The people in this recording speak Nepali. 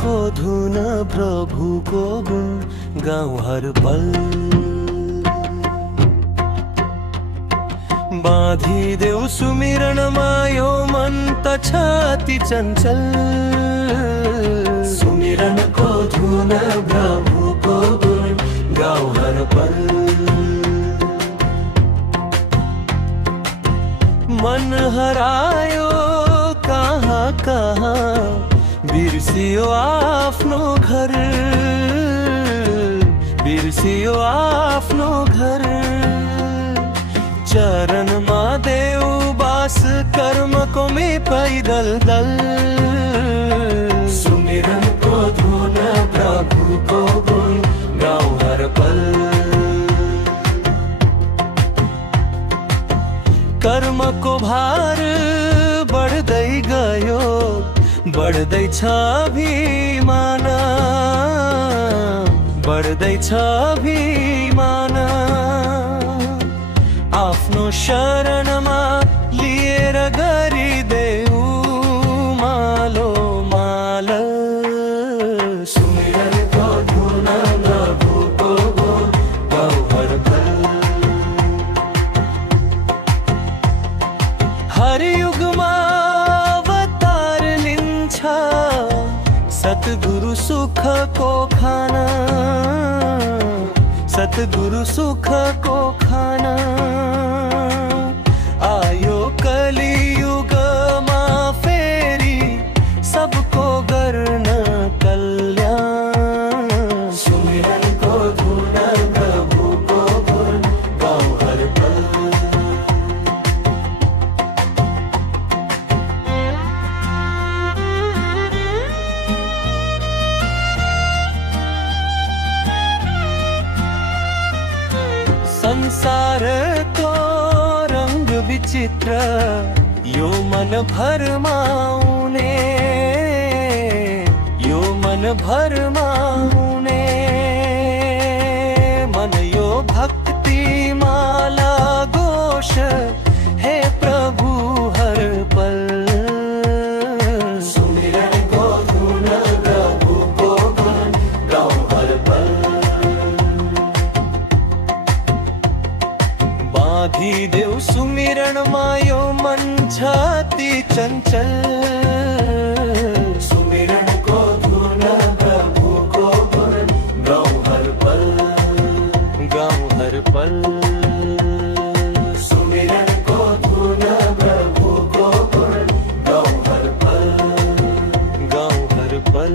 को धुन प्रभु को गुण गाउँ हर पल। बाँधिदेऊ सुमिरणमा यो मन त छ अति चञ्चल। सुमिरणको धुन प्रभुको गुण गाउँ हर पल। मन हरायो कहाँ कहाँ बिर्सियो आफ्नो घर, बिर्सियो आफ्नो घर। चरणमा देऊ बास कर्मको मे पैदल दल। सुमिरनको धुन प्रभुको गुण गाउँ हर पल। कर्मको भार बढ्दै गयो, बढ्दैछ अभिमान, बढ्दैछ अभिमान। आफ्नो शरणमा लिएर गरिदेऊ मालो माल। सुमिरनको धुन प्रभुको गुण गाउँ हर पल। हर युगमा अवतार लिन्छ सतगुरु सुखको खाना, सतगुरु सुखको खाना। आयो कलियुगमा फेरि सबको गर्न कल्याण। सुमिरनको धुन प्रभुको गुण गाउँ हर पल। संसारको रंग विचित्र यो मन भरमाउने, यो मन भरमाउने। मन यो भक्ति माला घोष हे प्रभु हर पल। सुमिरनको धुन प्रभुको गुण गाउँ हर पल। बाँधिदेऊ सुमिरणमा यो मन छ अति चञ्चल। सुमिरणको धुन प्रभुको गुण गाउँ हर पल, गाउँ हर पल। सुमिरणको धुन प्रभुको गुण गाउँ हर पल, गाउँ हर पल।